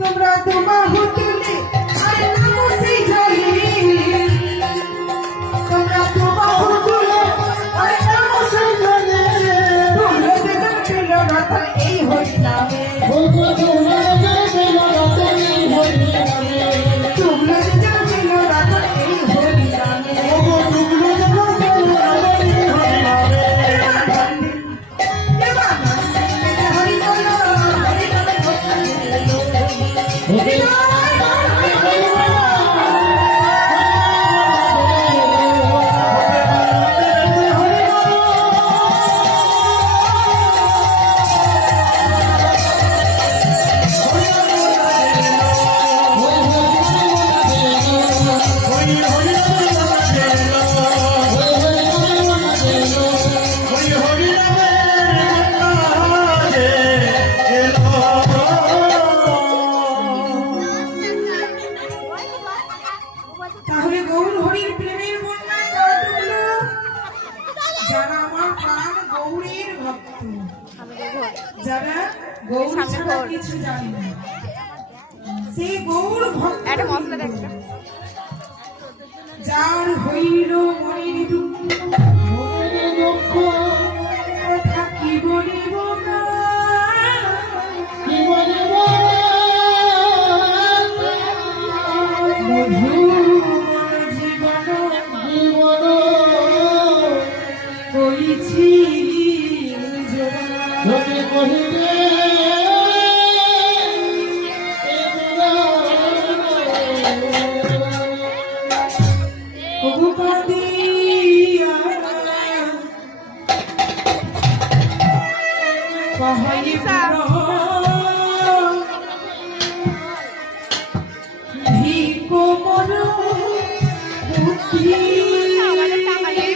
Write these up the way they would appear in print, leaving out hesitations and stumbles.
তোমরা তো বাহু তুলে আরে নামো সেই জলে তোমরা তো বাহু তুলে আরে নামো সেই জলে তোমরা যে পেল রতন এই হরি নামে তোমরা যে পেল রতন এই হরি নামে তাহলে গৌর হরির প্রেমের বন্যায় যারা আমার প্রাণ গৌরের ভক্ত যারা গৌর ছাড়া কিছু জানে না সেই গৌর ভক্ত যার হইল মনের দুঃখ কথা কি বলিব না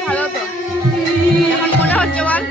ভালো তো এখন মনে হচ্ছে বল